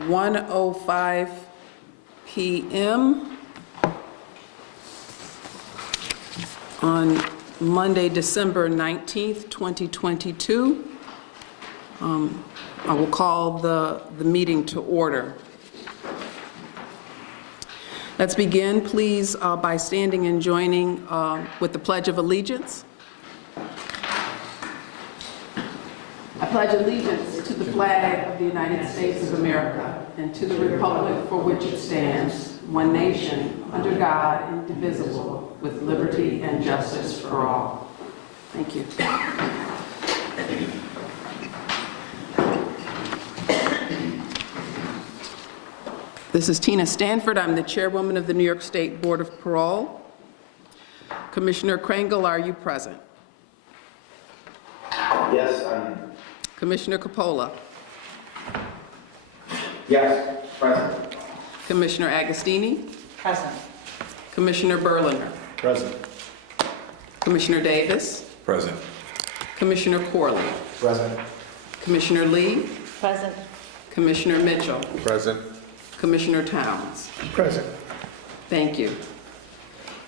1:05 p.m. on Monday, December 19th, 2022. I will call the meeting to order. Let's begin, please, by standing and joining with the Pledge of Allegiance. I pledge allegiance to the flag of the United States of America and to the republic for which it stands, one nation, under God, indivisible, with liberty and justice for all. Thank you. This is Tina Stanford. I'm the chairwoman of the New York State Board of Parole. Commissioner Krangle, are you present? Yes, I am. Commissioner Coppola. Yes, present. Commissioner Agostini. Present. Commissioner Berliner. Present. Commissioner Davis. Present. Commissioner Corley. Present. Commissioner Lee. Present. Commissioner Mitchell. Present. Commissioner Towns. Present. Thank you.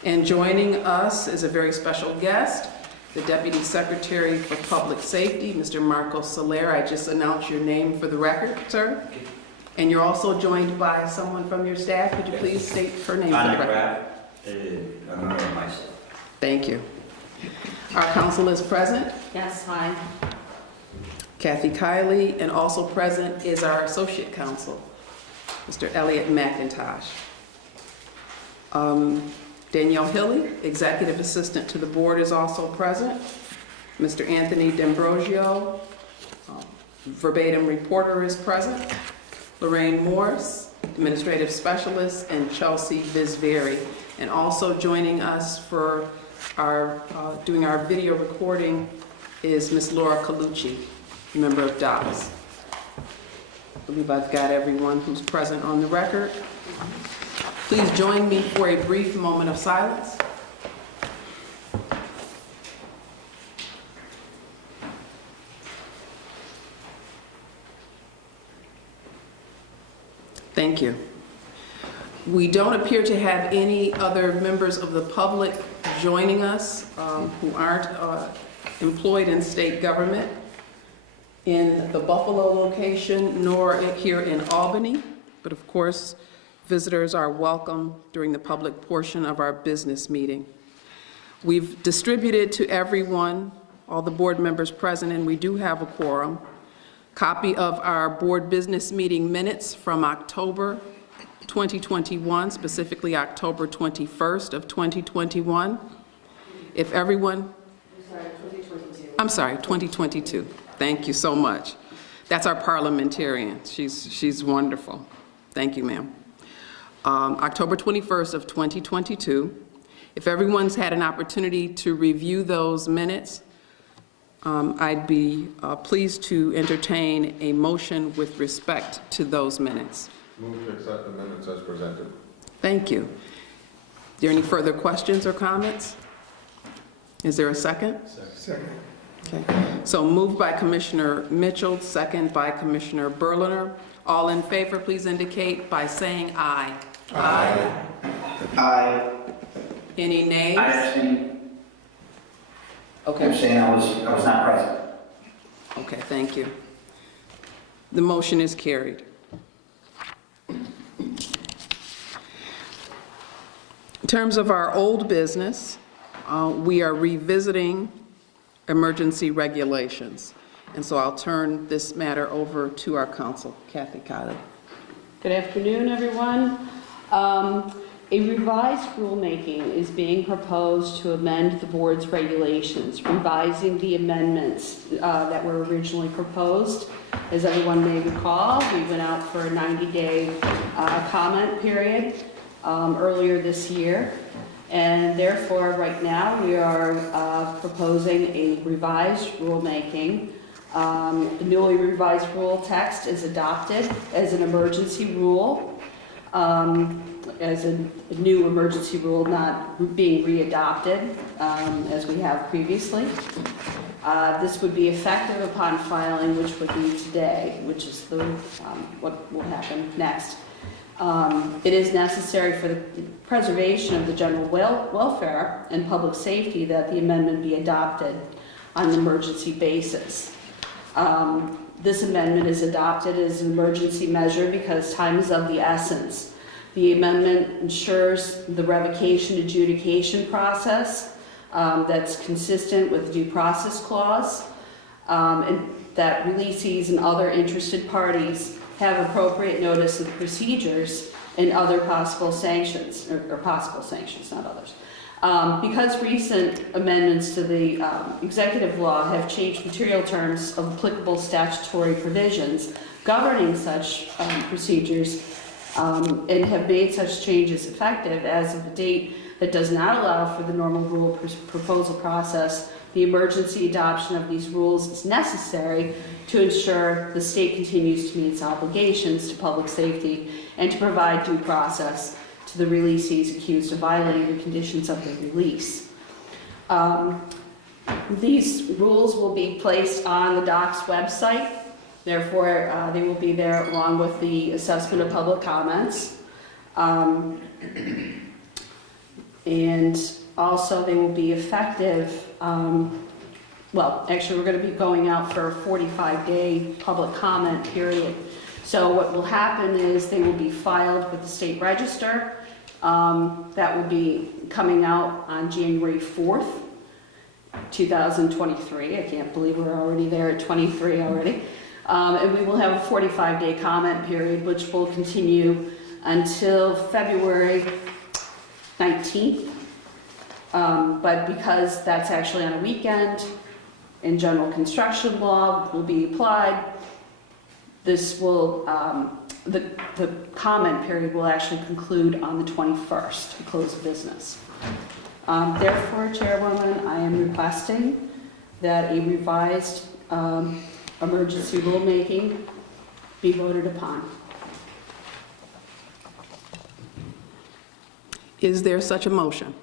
And joining us is a very special guest, the Deputy Secretary for Public Safety, Mr. Marco Soler. I just announced your name for the record, sir. And you're also joined by someone from your staff. Could you please state her name for the record? A member of myself. Thank you. Our counsel is present, Yes, hi. Kathy Kiley, and also present is our associate counsel, Mr. Elliot McIntosh. Danielle Hilly, executive assistant to the board, is also present. Mr. Anthony D'Ambrosio, verbatim reporter, is present. Lorraine Morse, administrative specialist, and Chelsea Visveri. And also joining us for our doing our video recording is Ms. Laura Colucci, member of DOPS. I believe I've got everyone who's present on the record. Please join me for a brief moment of silence. Thank you. We don't appear to have any other members of the public joining us who aren't employed in state government in the Buffalo location, nor here in Albany, but of course, visitors are welcome during the public portion of our business meeting. We've distributed to everyone, all the board members present, and we do have a quorum, copy of our board business meeting minutes from October 2021, specifically October 21st of 2021. If everyone, I'm sorry, 2022. Thank you so much. That's our parliamentarian. She's wonderful. Thank you, ma'am. October 21st of 2022. If everyone's had an opportunity to review those minutes, I'd be pleased to entertain a motion with respect to those minutes. Move to accept the minutes as presented. Thank you. Are there any further questions or comments? Is there a second? Second. Okay. So moved by Commissioner Mitchell, second by Commissioner Berliner. All in favor, please indicate by saying aye. Aye. Aye. Any nays? I abstain. Okay. I was not present. Okay, thank you. The motion is carried. In terms of our old business, we are revisiting emergency regulations. And so I'll turn this matter over to our counsel, Kathy Kiley. Good afternoon, everyone. A revised rulemaking is being proposed to amend the board's regulations, revising the amendments that were originally proposed. As everyone may recall, we went out for a 90-day comment period earlier this year. And therefore, right now, we are proposing a revised rulemaking. The newly revised rule text is adopted as an emergency rule, as a new emergency rule, not being readopted as we have previously. This would be effective upon filing, which would be today, which is what will happen next. It is necessary for the preservation of the general welfare and public safety that the amendment be adopted on an emergency basis. This amendment is adopted as an emergency measure because time is of the essence. The amendment ensures the revocation adjudication process that's consistent with the due process clause, and that releasees and other interested parties have appropriate notice of the procedures and other possible sanctions, or possible sanctions, not others. Because recent amendments to the executive law have changed material terms of applicable statutory provisions governing such procedures and have made such changes effective as of a date that does not allow for the normal rule proposal process, the emergency adoption of these rules is necessary to ensure the state continues to meet its obligations to public safety and to provide due process to the releasees accused of violating the conditions of their release. These rules will be placed on the DOC's website. Therefore, they will be there along with the assessment of public comments. And also they will be effective, well, actually we're going to be going out for a 45-day public comment period. So what will happen is they will be filed with the state register. That will be coming out on January 4th, 2023. I can't believe we're already there at 23 already. And we will have a 45-day comment period, which will continue until February 19th. But because that's actually on a weekend and general construction law will be applied, this will, the comment period will actually conclude on the 21st, to close of business. Therefore, Chairwoman, I am requesting that a revised emergency rulemaking be voted upon. Is there such a motion?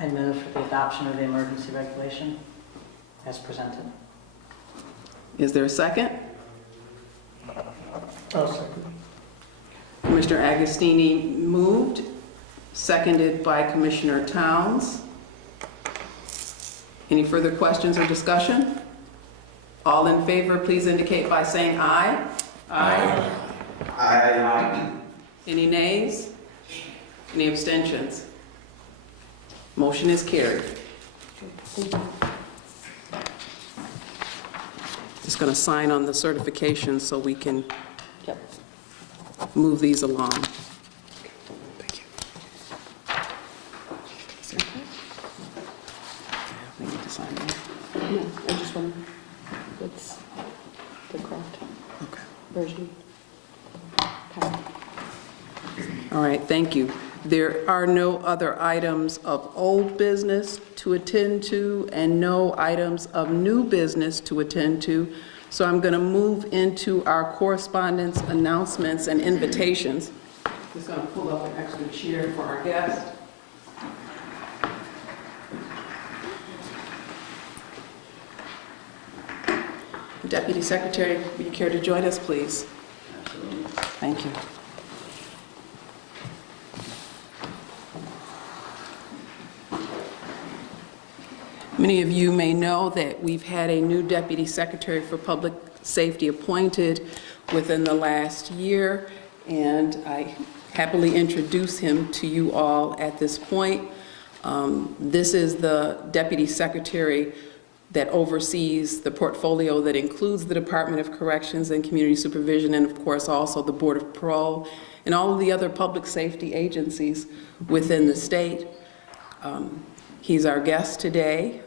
I move for the adoption of the emergency regulation as presented. Is there a second? I'll second. Commissioner Agostini moved, seconded by Commissioner Towns. Any further questions or discussion? All in favor, please indicate by saying aye. Aye. Aye. Any nays? Any abstentions? Motion is carried. Just going to sign on the certification so we can Yep. move these along. Thank you. I need to sign that. No, I just want to, it's the correct Okay. version. Okay. All right, thank you. There are no other items of old business to attend to and no items of new business to attend to. So I'm going to move into our correspondence, announcements, and invitations. Just going to pull up an extra chair for our guest. Deputy Secretary, would you care to join us, please? Absolutely. Thank you. Many of you may know that we've had a new Deputy Secretary for Public Safety appointed within the last year, and I happily introduce him to you all at this point. This is the Deputy Secretary that oversees the portfolio that includes the Department of Corrections and Community Supervision, and of course also the Board of Parole and all of the other public safety agencies within the state. He's our guest today,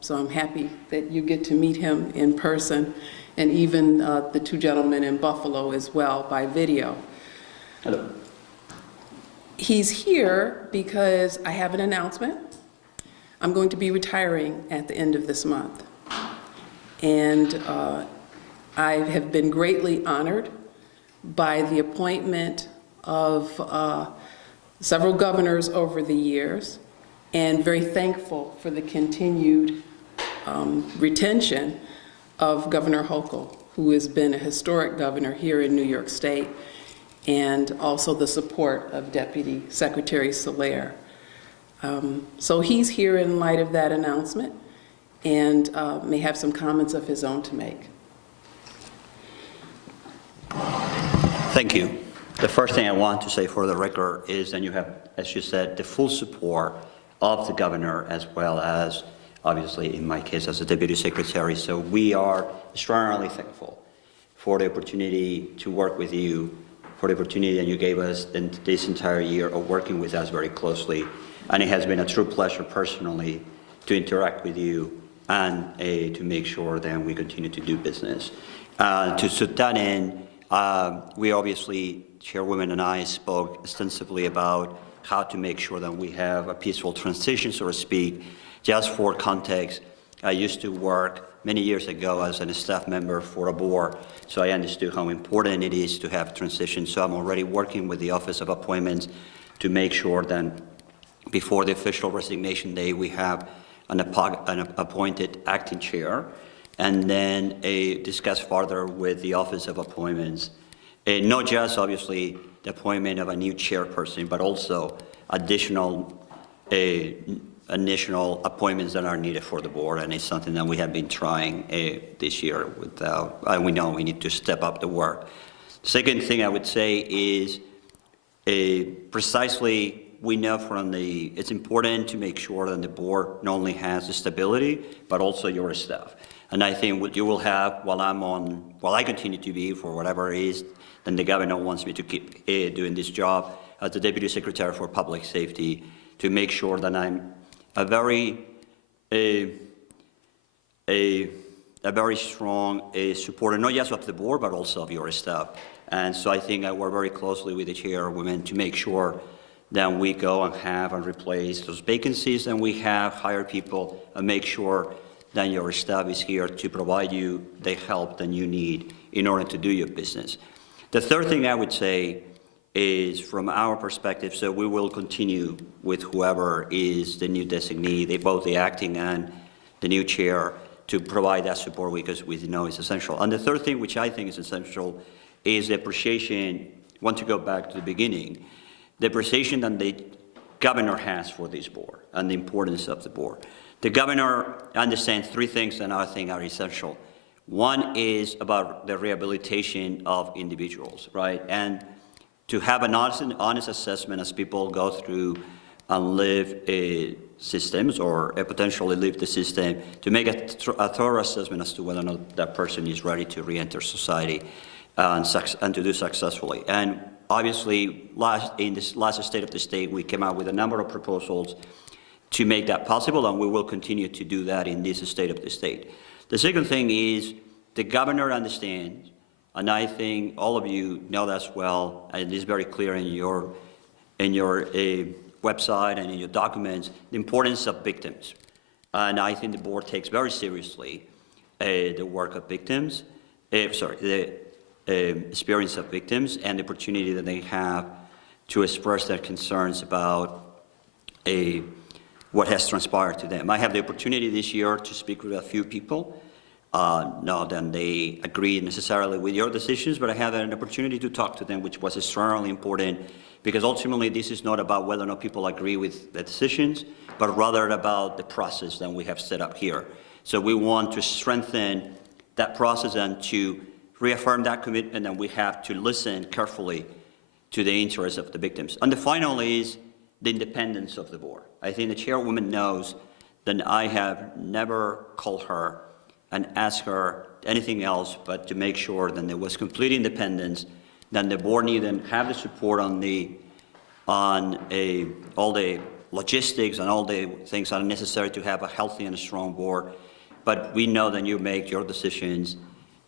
so I'm happy that you get to meet him in person, and even the two gentlemen in Buffalo as well by video. Hello. He's here because I have an announcement. I'm going to be retiring at the end of this month. And I have been greatly honored by the appointment of several governors over the years and very thankful for the continued retention of Governor Hochul, who has been a historic governor here in New York State, and also the support of Deputy Secretary Soler. So he's here in light of that announcement and may have some comments of his own to make. Thank you. The first thing I want to say for the record is that you have, as you said, the full support of the governor, as well as, obviously, in my case, as a deputy secretary. So we are extraordinarily thankful for the opportunity to work with you, for the opportunity that you gave us in this entire year of working with us very closely. And it has been a true pleasure personally to interact with you and to make sure that we continue to do business. To that end, we obviously, Chairwoman and I spoke extensively about how to make sure that we have a peaceful transition, so to speak. Just for context, I used to work many years ago as a staff member for a board, so I understood how important it is to have transition. So I'm already working with the Office of Appointments to make sure that before the official resignation day, we have an appointed acting chair, and then discuss further with the Office of Appointments, not just obviously the appointment of a new chairperson, but also additional appointments that are needed for the board, and it's something that we have been trying this year. We know we need to step up the work. Second thing I would say is precisely we know it's important to make sure that the board not only has the stability, but also your staff. And I think what you will have while I continue to be for whatever it is, then the governor wants me to keep doing this job as the Deputy Secretary for Public Safety, to make sure that I'm a very strong supporter, not just of the board, but also of your staff. And so I think I work very closely with the chairwoman to make sure that we go and have and replace those vacancies, and we have hired people and make sure that your staff is here to provide you the help that you need in order to do your business. The third thing I would say is, from our perspective, so we will continue with whoever is the new designee, both the acting and the new chair, to provide that support because we know it's essential. And the third thing, which I think is essential, is the appreciation. I want to go back to the beginning, the appreciation that the governor has for this board and the importance of the board. The governor understands three things that I think are essential. One is about the rehabilitation of individuals, right? And to have an honest assessment as people go through and live systems or potentially leave the system, to make a thorough assessment as to whether or not that person is ready to re-enter society and to do successfully. And obviously, in this last state of the state, we came out with a number of proposals to make that possible, and we will continue to do that in this state of the state. The second thing is the governor understands, and I think all of you know that as well, and it is very clear in your website and in your documents, the importance of victims. And I think the board takes very seriously the work of victims, the experience of victims and the opportunity that they have to express their concerns about what has transpired to them. I have the opportunity this year to speak with a few people. Not that they agree necessarily with your decisions, but I had an opportunity to talk to them, which was extremely important, because ultimately this is not about whether or not people agree with the decisions, but rather about the process that we have set up here. So we want to strengthen that process and to reaffirm that commitment that we have to listen carefully to the interests of the victims. And the final is the independence of the board. I think the chairwoman knows that I have never called her and asked her anything else but to make sure that there was complete independence, that the board needed to have the support on all the logistics and all the things that are necessary to have a healthy and a strong board. But we know that you make your decisions.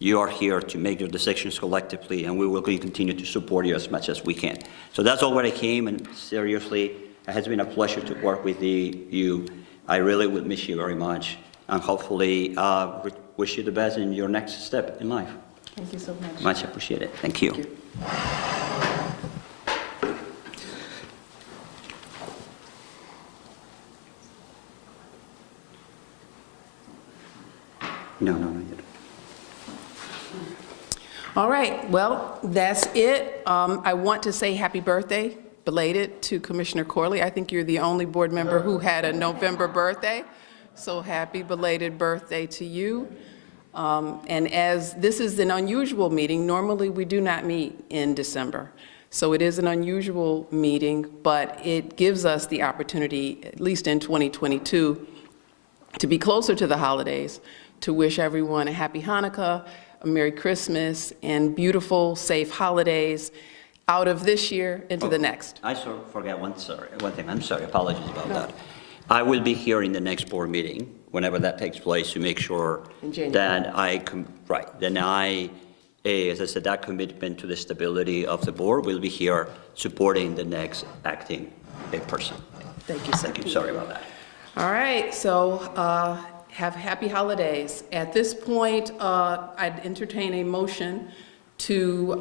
You are here to make your decisions collectively, and we will continue to support you as much as we can. So that's all what I came, and seriously, it has been a pleasure to work with you. I really would miss you very much, and hopefully wish you the best in your next step in life. Thank you so much. Much appreciated. Thank you. Thank you. No, not yet. All right, well, that's it. I want to say happy birthday, belated, to Commissioner Corley. I think you're the only board member who had a November birthday, so happy belated birthday to you. And as this is an unusual meeting, normally we do not meet in December. So it is an unusual meeting, but it gives us the opportunity, at least in 2022, to be closer to the holidays, to wish everyone a happy Hanukkah, a Merry Christmas, and beautiful, safe holidays out of this year into the next. I forgot one thing. I'm sorry, apologies about that. I will be here in the next board meeting, whenever that takes place, to make sure In January. that as I said, that commitment to the stability of the board will be here supporting the next acting person. Thank you, sir. Thank you, sorry about that. All right, so have happy holidays. At this point, I'd entertain a motion to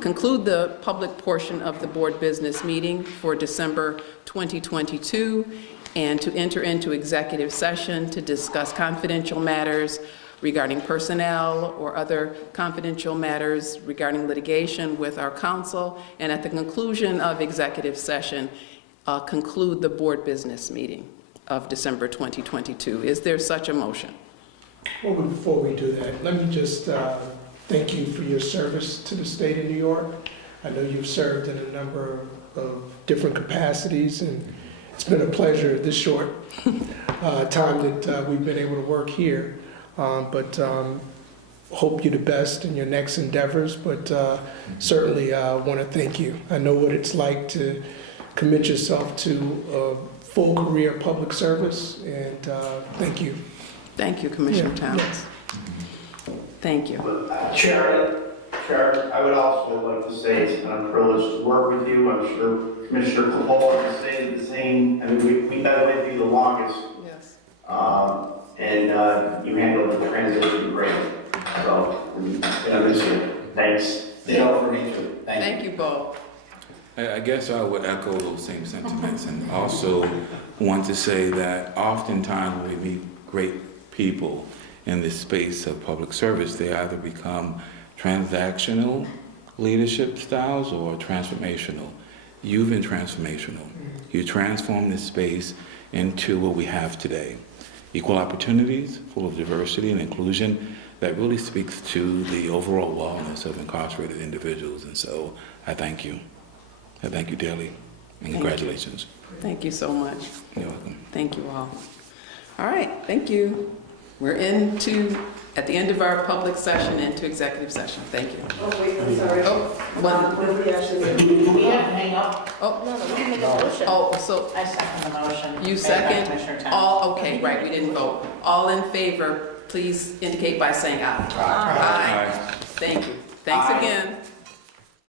conclude the public portion of the board business meeting for December 2022 and to enter into executive session to discuss confidential matters regarding personnel or other confidential matters regarding litigation with our counsel, and at the conclusion of executive session, conclude the board business meeting of December 2022. Is there such a motion? Well, before we do that, let me just thank you for your service to the state of New York. I know you've served in a number of different capacities, and it's been a pleasure this short time that we've been able to work here. But hope you the best in your next endeavors, but certainly want to thank you. I know what it's like to commit yourself to a full career public service, and thank you. Thank you, Commissioner Yeah, Towns. yes. Thank you. Chair, I would also like to say it's been a privilege to work with you. I'm sure Commissioner Coppola would say the same. I mean, we've been with you the longest, Yes. and you handled the transition great. So, I miss you. Thanks. For me too. Thank you both. I guess I would echo those same sentiments, and also want to say that oftentimes when we meet great people in this space of public service, they either become transactional leadership styles or transformational. You've been transformational. You transformed this space into what we have today. Equal opportunities, full of diversity and inclusion, that really speaks to the overall wellness of incarcerated individuals. And so I thank you. I thank you dearly, and congratulations. Thank you so much. You're welcome. Thank you all. All right, thank you. We're at the end of our public session, into executive session. Thank you. Oh, wait, I'm sorry. Oh, one. What did we actually do? Do we have to hang up? Oh, No, we can make a motion. oh, so I second the motion. you made by second? Commissioner Towns. All, okay, right, we didn't vote. All in favor, please indicate by saying aye. Aye. Thank you. Thanks Aye. again.